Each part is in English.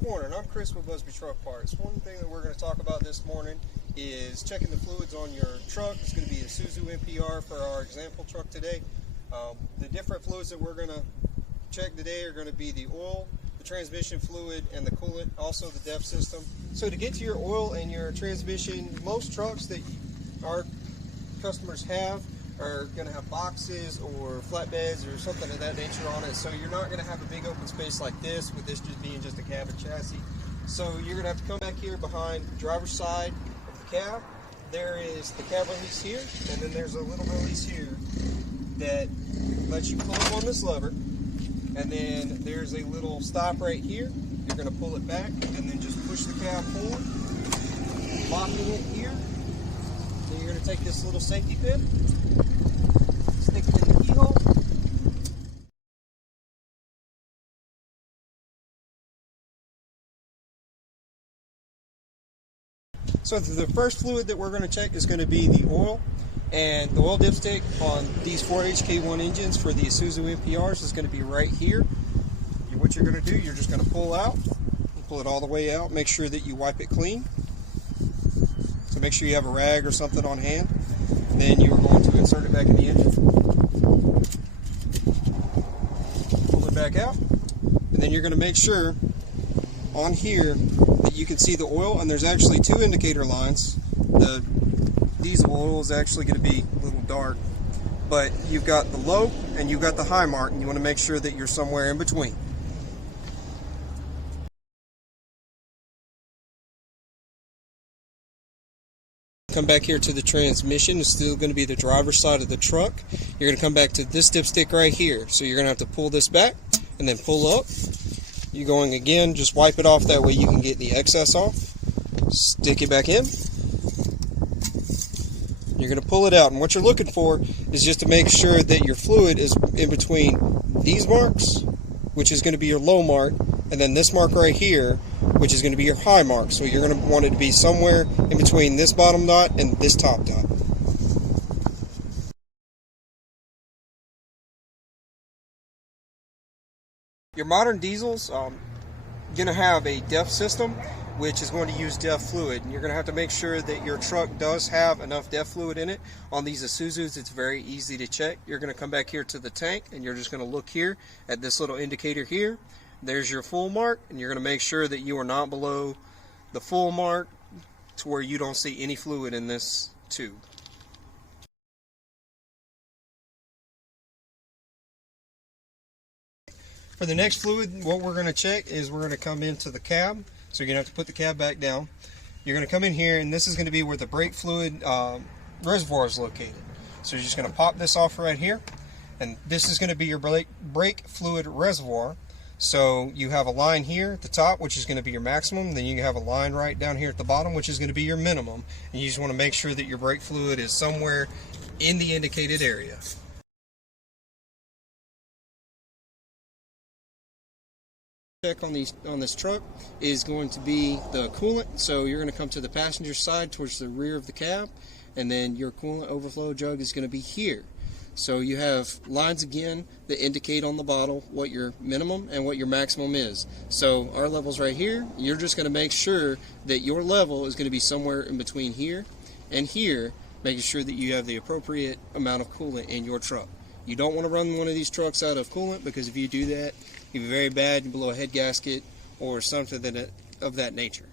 Good morning, I'm Chris with Busbee Truck Parts. One thing that we're going to talk about this morning is checking the fluids on your truck. It's going to be a Isuzu NPR for our example truck today. The different fluids that we're going to check today are going to be the oil, the transmission fluid, and the coolant, also the DEF system. So to get to your oil and your transmission, most trucks that our customers have are going to have boxes or flatbeds or something of that nature on it, so you're not going to have a big open space like this, with this just being just a cab and chassis. So you're going to have to come back here behind the driver's side of the cab. There is the cab release here, and then there's a little release here that lets you pull up on this lever, and then there's a little stop right here. You're going to pull it back and then just push the cab forward, locking it here. Then you're going to take this little safety pin, stick it in the keyhole. So the first fluid that we're going to check is going to be the oil, and the oil dipstick on these 4HK1 engines for the Isuzu NPRs is going to be right here. What you're going to do, you're just going to pull out, pull it all the way out, make sure that you wipe it clean. So make sure you have a rag or something on hand. Then you are going to insert it back in the engine. Pull it back out. And then you're going to make sure on here that you can see the oil, and there's actually two indicator lines. The diesel oil is actually going to be a little dark, but you've got the low and you've got the high mark, and you want to make sure that you're somewhere in between. Come back here to the transmission. It's still going to be the driver's side of the truck. You're going to come back to this dipstick right here. So you're going to have to pull this back and then pull up. You're going again, just wipe it off, that way you can get the excess off. Stick it back in. You're going to pull it out, and what you're looking for is just to make sure that your fluid is in between these marks, which is going to be your low mark, and then this mark right here, which is going to be your high mark. So you're going to want it to be somewhere in between this bottom dot and this top dot. Your modern diesels going to have a DEF system, which is going to use DEF fluid, and you're going to have to make sure that your truck does have enough DEF fluid in it. On these Isuzus, it's very easy to check. You're going to come back here to the tank, and you're just going to look here at this little indicator here. There's your full mark, and you're going to make sure that you are not below the full mark to where you don't see any fluid in this tube. For the next fluid, what we're going to check is we're going to come into the cab. So you're going to have to put the cab back down. You're going to come in here, and this is going to be where the brake fluid reservoir is located. So you're just going to pop this off right here, and this is going to be your brake fluid reservoir. So you have a line here at the top, which is going to be your maximum. Then you have a line right down here at the bottom, which is going to be your minimum. And you just want to make sure that your brake fluid is somewhere in the indicated area. Check on this truck is going to be the coolant. So you're going to come to the passenger side towards the rear of the cab, and then your coolant overflow jug is going to be here. So you have lines again that indicate on the bottle what your minimum and what your maximum is. So our level's right here. You're just going to make sure that your level is going to be somewhere in between here and here, making sure that you have the appropriate amount of coolant in your truck. You don't want to run one of these trucks out of coolant, because if you do that, it'll be very bad. You blow a head gasket or something of that nature.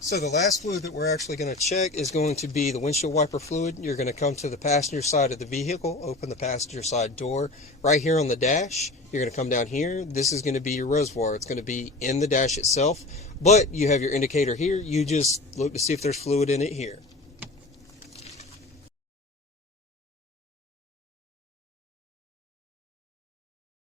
So the last fluid that we're actually going to check is going to be the windshield wiper fluid. You're going to come to the passenger side of the vehicle, open the passenger side door. Right here on the dash, you're going to come down here. This is going to be your reservoir. It's going to be in the dash itself, but you have your indicator here. You just look to see if there's fluid in it here.